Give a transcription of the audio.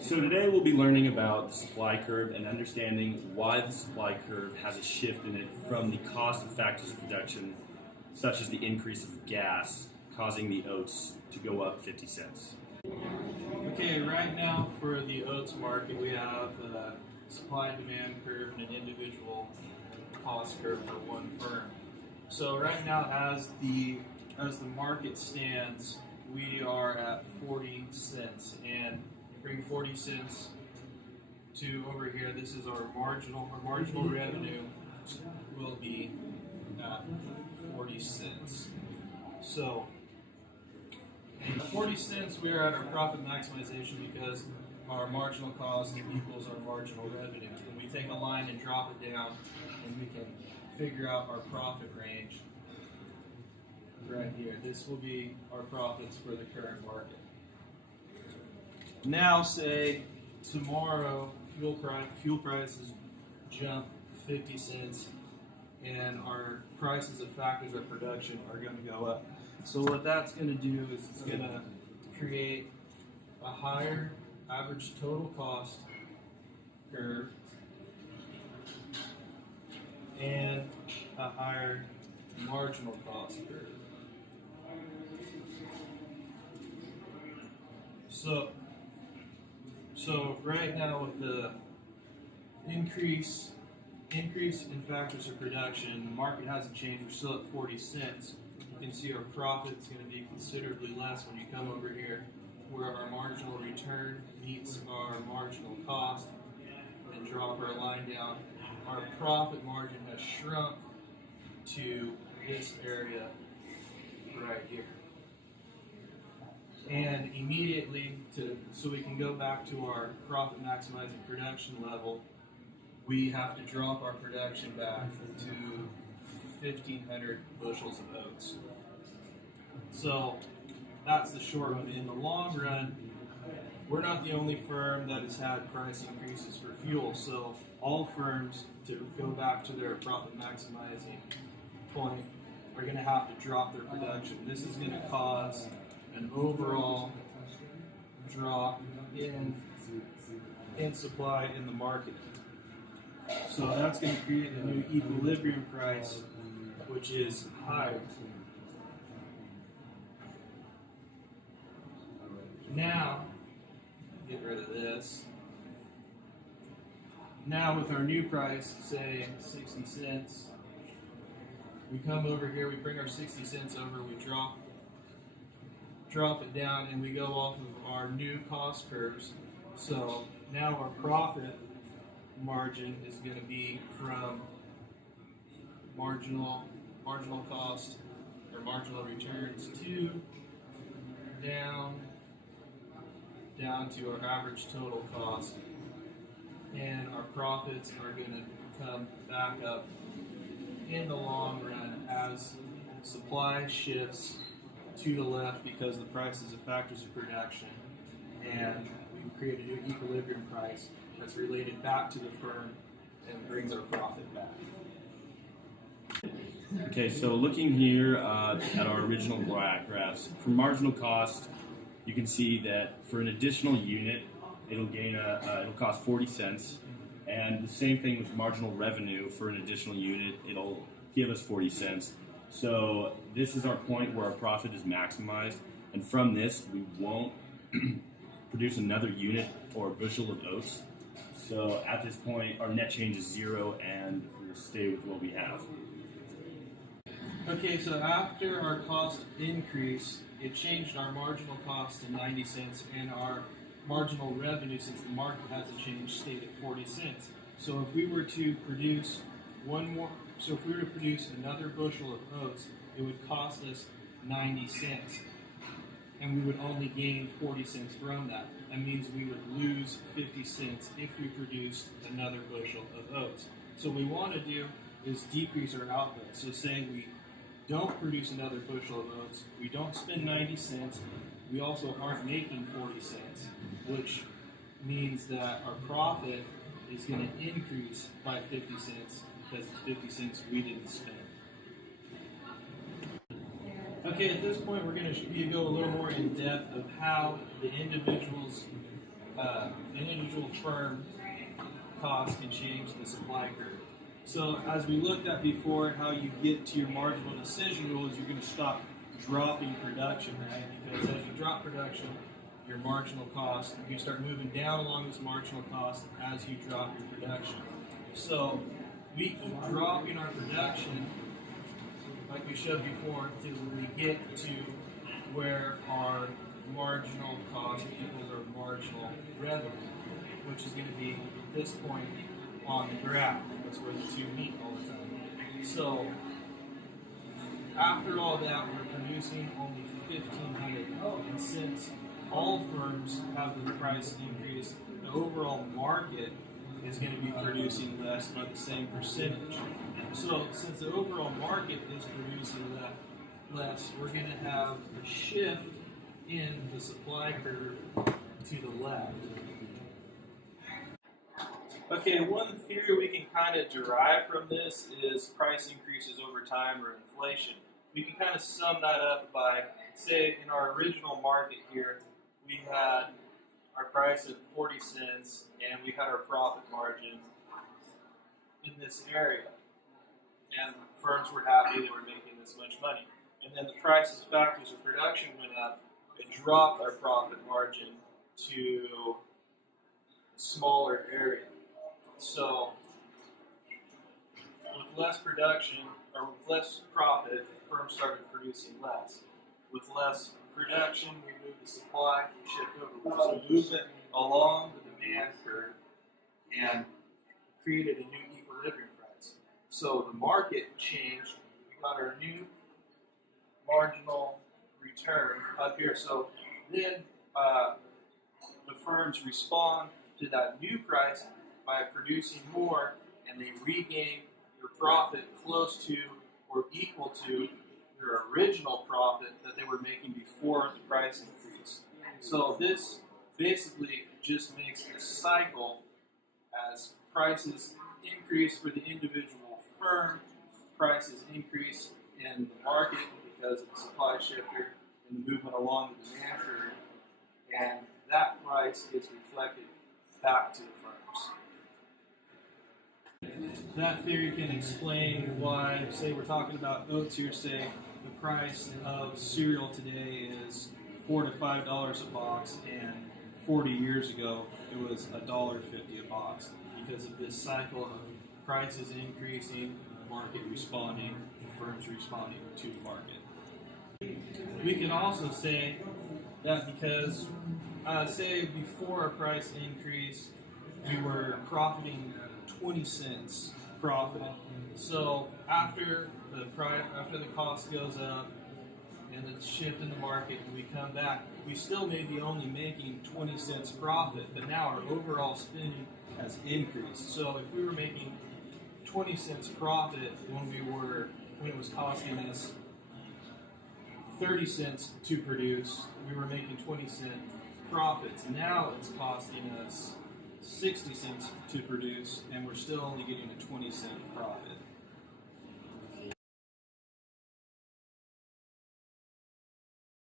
So today we'll be learning about the supply curve and understanding why the supply curve has a shift in it from the cost of factors of production, such as the increase of gas, causing the oats to go up 50 cents. Okay, right now for the oats market, we have a supply and demand curve and an individual cost curve for one firm. So right now, as the market stands, we are at 40 cents, and bring 40 cents to over here. This is our marginal revenue will be at 40 cents. So at 40 cents, we are at our profit maximization because our marginal cost equals our marginal revenue. And we take a line and drop it down, and we can figure out our profit range right here. This will be our profits for the current market. Now, say tomorrow fuel prices jump 50 cents, and our prices of factors of production are going to go up. So what that's going to do is it's going to create a higher average total cost curve and a higher marginal cost curve. So right now with the increase in factors of production, the market hasn't changed. We're still at 40 cents. You can see our profit is going to be considerably less when you come over here, where our marginal return meets our marginal cost, and drop our line down. Our profit margin has shrunk to this area right here. And immediately, so we can go back to our profit maximizing production level, we have to drop our production back to 1,500 bushels of oats. So that's the short run. In the long run, we're not the only firm that has had price increases for fuel. So all firms, to go back to their profit maximizing point, are going to have to drop their production. This is going to cause an overall drop in supply in the market. So that's going to create a new equilibrium price, which is higher. Now, get rid of this. Now with our new price, say 60 cents, we come over here, we bring our 60 cents over, we drop it down, and we go off of our new cost curves. So now our profit margin is going to be from marginal cost or marginal returns to down to our average total cost, and our profits are going to come back up in the long run as supply shifts to the left because the prices of factors of production, and we create a new equilibrium price that's related back to the firm and brings our profit back. Okay, so looking here at our original graphs, for marginal cost, you can see that for an additional unit, it'll cost 40 cents, and the same thing with marginal revenue. For an additional unit, it'll give us 40 cents. So this is our point where our profit is maximized, and from this, we won't produce another unit or bushel of oats. So at this point, our net change is 0, and we'll stay with what we have. Okay, so after our cost increase, it changed our marginal cost to 90 cents, and our marginal revenue, since the market hasn't changed, stayed at 40 cents. So if we were to produce another bushel of oats, it would cost us 90 cents, and we would only gain 40 cents from that. That means we would lose 50 cents if we produced another bushel of oats. So what we want to do is decrease our output. So say we don't produce another bushel of oats, we don't spend 90 cents, we also aren't making 40 cents, which means that our profit is going to increase by 50 cents because it's 50 cents we didn't spend. Okay, at this point we're going to go a little more in depth of how the individuals an individual firm cost can change the supply curve. So as we looked at before, how you get to your marginal decision rule is you're going to stop dropping production, right? Because as you drop production, your marginal cost, you start moving down along this marginal cost as you drop your production. So we keep dropping our production, like we showed before, until we get to where our marginal cost equals our marginal revenue, which is going to be this point on the graph. That's where the two meet all the time. So after all that, we're producing only 1,500. And since all firms have the price increase, the overall market is going to be producing less by the same percentage. So since the overall market is producing less, we're going to have a shift in the supply curve to the left. Okay, one theory we can kind of derive from this is price increases over time or inflation. We can kind of sum that up by, say, in our original market here, we had our price at 40 cents and we had our profit margin in this area. And firms were happy, they were making this much money. And then the prices, factors of production went up, it dropped our profit margin to a smaller area. So with less production, or with less profit, firms started producing less. With less production, we moved the supply, shift over. So movement along the demand curve and created a new equilibrium price. So the market changed. We got our new marginal return up here. So then the firms respond to that new price by producing more, and they regain their profit close to or equal to their original profit that they were making before the price increase. So this basically just makes a cycle as prices increase for the individual firm, prices increase in the market because of the supply shifter and the movement along the demand curve, and that price is reflected back to the firms. That theory can explain why, say we're talking about oats here, say the price of cereal today is $4 to $5 a box, and 40 years ago it was $1.50 a box because of this cycle of prices increasing, the market responding, the firms responding to the market. We can also say that because, say before a price increase, we were profiting 20 cents profit. So after the cost goes up and the shift in the market, and we come back, we still may be only making 20 cents profit, but now our overall spending has increased. So if we were making 20 cents profit when it was costing us 30 cents to produce, we were making 20 cent profits. Now it's costing us 60 cents to produce, and we're still only getting a 20 cent profit.